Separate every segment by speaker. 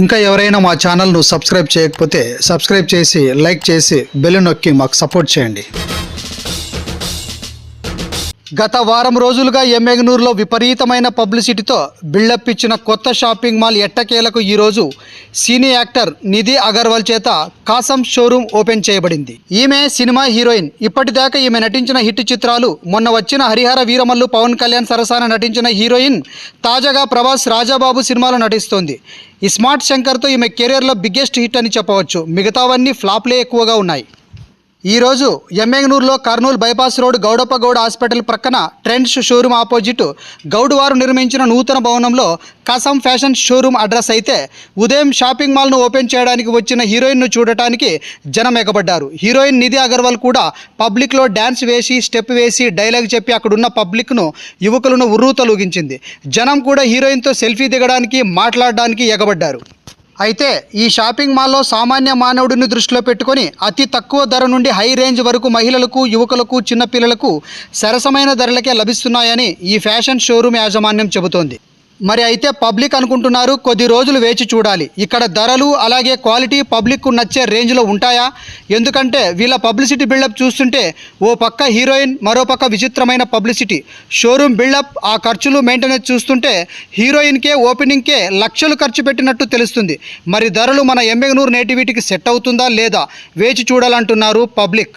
Speaker 1: ఇంకా ఎవరైనా మా ఛానల్ను సబ్స్క్రైబ్ చేయకపోతే సబ్స్క్రైబ్ చేసి లైక్ చేసి బెల్ నొక్కి మాకు సపోర్ట్ చేయండి. గత వారం రోజులుగా ఎమ్మెగనూరులో విపరీతమైన పబ్లిసిటీతో బిల్డప్ ఇచ్చిన కొత్త షాపింగ్ మాల్ ఎట్టకేలకు ఈరోజు సినీ యాక్టర్ నిధి అగర్వాల్ చేత కాసం షోరూమ్ ఓపెన్ చేయబడింది. ఈమె సినిమా హీరోయిన్. ఇప్పటిదాకా ఈమె నటించిన హిట్ చిత్రాలు మొన్న వచ్చిన హరిహర వీరమల్లు పవన్ కళ్యాణ్ సరసాన నటించిన హీరోయిన్ తాజాగా ప్రభాస్ రాజాబాబు సినిమాలో నటిస్తోంది. ఈ స్మార్ట్ శంకర్తో ఈమె కెరీర్లో బిగ్గెస్ట్ హిట్ అని చెప్పవచ్చు. మిగతావన్నీ ఫ్లాప్లే ఎక్కువగా ఉన్నాయి. ఈరోజు ఎమ్మెగనూరులో Kurnool bypass road Gowdappagowda hospital ప్రక్కన ట్రెండ్స్ షోరూమ్ ఆపోజిట్ గౌడ్ వారు నిర్మించిన నూతన భవనంలో కసం ఫ్యాషన్ షోరూమ్ అడ్రస్ అయితే ఉదయం షాపింగ్ మాల్ను ఓపెన్ చేయడానికి వచ్చిన హీరోయిన్ను చూడటానికి జనం ఎగబడ్డారు. హీరోయిన్ నిధి అగర్వాల్ కూడా పబ్లిక్లో డ్యాన్స్ వేసి స్టెప్ వేసి డైలాగ్ చెప్పి అక్కడున్న పబ్లిక్ను యువకులను ఉర్రూ తొలగించింది జనం కూడా హీరోయిన్తో సెల్ఫీ దిగడానికి మాట్లాడడానికి ఎగబడ్డారు. అయితే ఈ షాపింగ్ మాల్లో సామాన్య మానవుడిని దృష్టిలో పెట్టుకొని అతి తక్కువ ధర నుండి హై రేంజ్ వరకు మహిళలకు యువకులకు చిన్నపిల్లలకు సరసమైన ధరలకే లభిస్తున్నాయని ఈ ఫ్యాషన్ షోరూమ్ యాజమాన్యం చెబుతోంది. మరి అయితే పబ్లిక్ అనుకుంటున్నారు కొద్ది రోజులు వేచి చూడాలి. ఇక్కడ ధరలు అలాగే క్వాలిటీ పబ్లిక్కు నచ్చే రేంజ్లో ఉంటాయా? ఎందుకంటే వీళ్ళ పబ్లిసిటీ బిల్డప్ చూస్తుంటే ఓ పక్క హీరోయిన్ మరో పక్క విచిత్రమైన పబ్లిసిటీ. షోరూమ్ బిల్డప్ ఆ ఖర్చులు మెయింటెనెన్స్ చూస్తుంటే హీరోయిన్కే ఓపెనింగ్కే లక్షలు ఖర్చు పెట్టినట్టు తెలుస్తుంది. మరి ధరలు మన ఎమ్మెగనూరు నేటివిటీకి సెట్ అవుతుందా లేదా? వేచి చూడాలంటున్నారు
Speaker 2: public.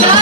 Speaker 2: Yeah.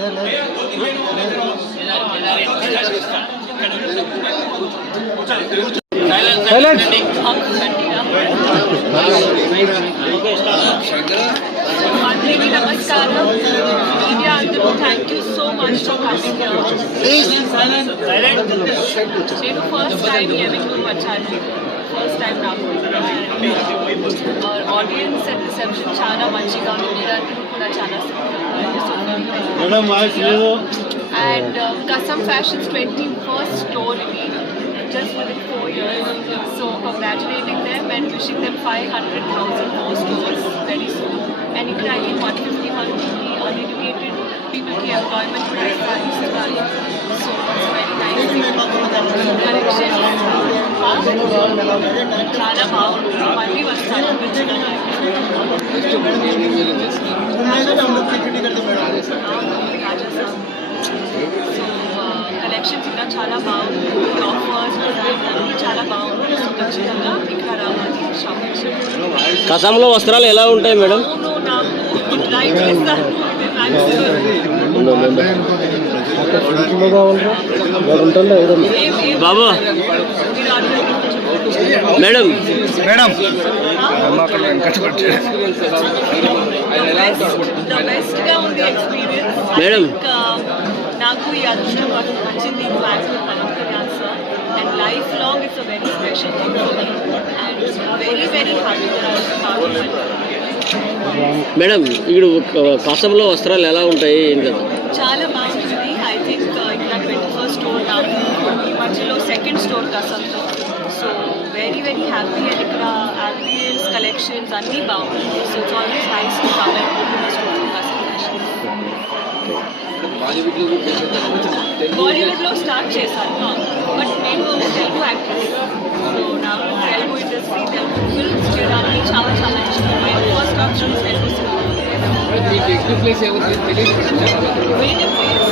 Speaker 3: Silence. Thank you so
Speaker 2: much for coming here. Silent. Silent. Silent. First time here, which was first time now. First time నాకు ఆడియన్స్ అండ్ రిసెప్షన్ చాలా మంచిగా ఉంది మీరందరూ కూడా చాలా and Kasam fashions twenty first store ఇది just within four years. So congratulating them and wishing them 500,000 more stores very soon. చాలా బాగుంది మళ్ళీ వస్తాను కలెక్షన్స్ ఇంకా చాలా బాగుంది ఆఫర్స్ అన్నీ చాలా బాగుంది సో ఖచ్చితంగా ఇక్కడ రావాలి షాపింగ్ చేయాలి
Speaker 4: కసంలో వస్త్రాలు ఎలా ఉంటాయి మేడం బాబు మేడం.
Speaker 1: మేడం.
Speaker 2: ద బెస్ట్గా ఉంది ఎక్స్పీరియన్స్
Speaker 4: Madam.
Speaker 2: నాకు ఈ అదృష్టం వచ్చింది and life long it's a very special thing and very very happy
Speaker 4: madam ఇక్కడ కసంలో వస్త్రాలు ఎలా ఉంటాయి? ఏం కదా
Speaker 2: చాలా బాగుంటుంది ఐ థింక్ ఇక్కడ ట్వంటీ ఫస్ట్ స్టోర్ నాకు ఈ మధ్యలో సెకండ్ స్టోర్ కసంతో. So very very happy and ఇక్కడ ఆల్బియన్స్ కలెక్షన్స్ అన్నీ బాగుంటుంది so it's always nice to come and open store Kasam బాలీవుడ్లో స్టార్ట్ చేశాను బట్ నేను తెలుగు యాక్ట్రెస్ సో నాకు తెలుగు ఇండస్ట్రీ తెలుగు ఫిల్మ్స్ చేయడానికి చాలా చాలా ఇష్టం my first option Telugu cinema
Speaker 3: negative place ఏమవుతుంది తెలియదు
Speaker 2: Native place.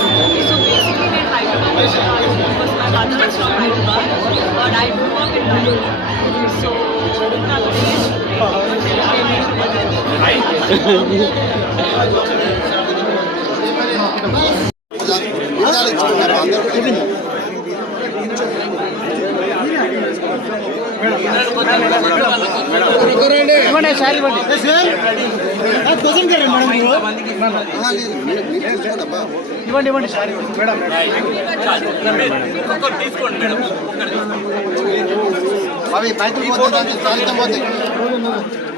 Speaker 2: అవి పైతులు పోతే సాలితం పోతాయి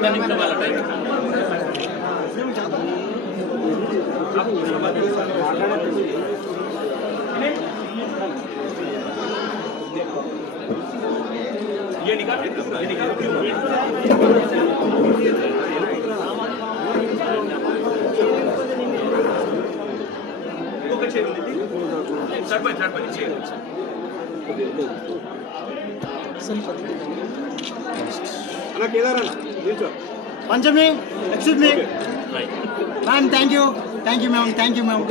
Speaker 2: कितना निकलने वाला टाइम ये निकाल ये
Speaker 1: निकाल सर पर सर पर छे
Speaker 3: అలా కేదారన్న
Speaker 5: Panchami excuse me ma'am thank you thank you ma'am thank you ma'am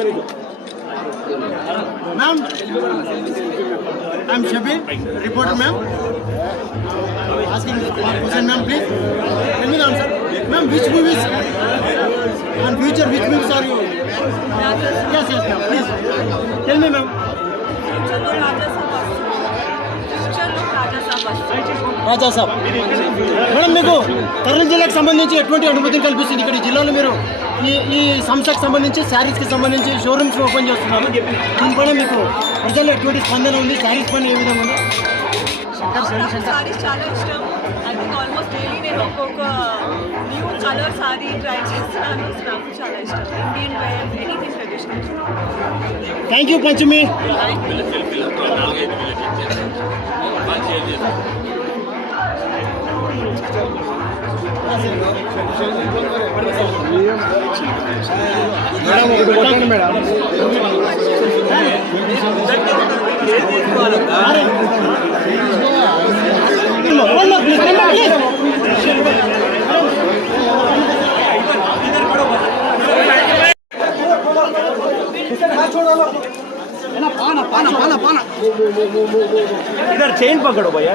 Speaker 5: ma'am I'm Shabir reporter ma'am asking question ma'am please tell me answer ma'am which movies and future which movies are you S S ma'am please tell me ma'am Raja Saab madam మీకు కర్నూలు జిల్లాకు సంబంధించి ఎటువంటి అనుమతిని కల్పిస్తుంది? ఇక్కడ ఈ జిల్లాలో మీరు ఈ ఈ సంస్థకు సంబంధించి శారీస్కి సంబంధించి షోరూమ్స్ ఓపెన్ చేస్తున్నారు. దీనిపైన మీకు ప్రజల్లో ఎటువంటి స్పందన ఉంది? శారీస్ పైన ఏ విధంగా ఉంది?
Speaker 2: సారీస్ చాలా ఇష్టం. ఐ థింక్ ఆల్మోస్ట్ డైలీ నేను ఒక్కొక్క న్యూ కలర్ సారీ ట్రై చేస్తున్నాను. సో నాకు చాలా ఇష్టం. Indian wear anything traditional
Speaker 5: thank you Panchami madam ఒకటి కొట్టండి మేడం
Speaker 6: इधर चेन पकड़ो भैया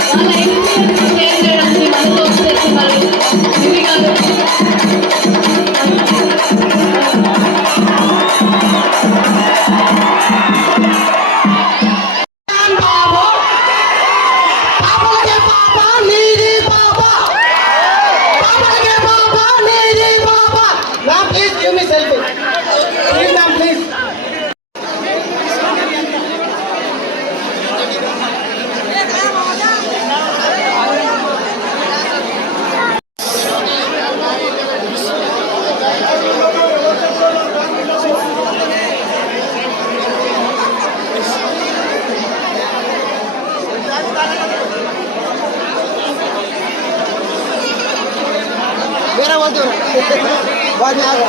Speaker 2: Thank
Speaker 7: you. Yeah.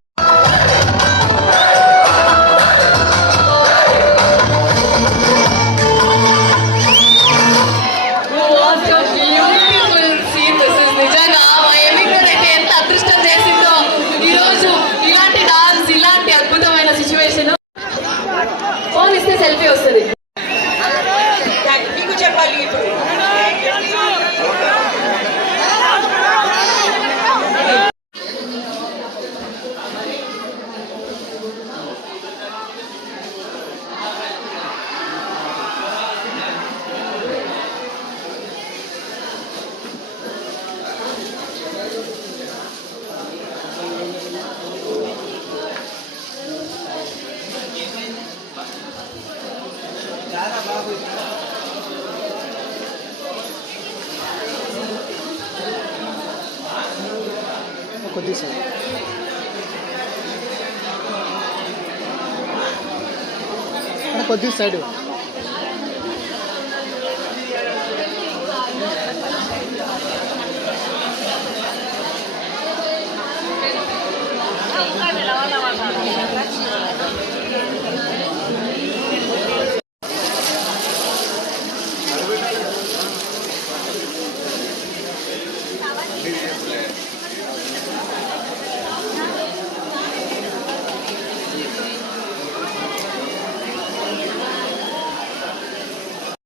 Speaker 1: અને બધી સાઈડ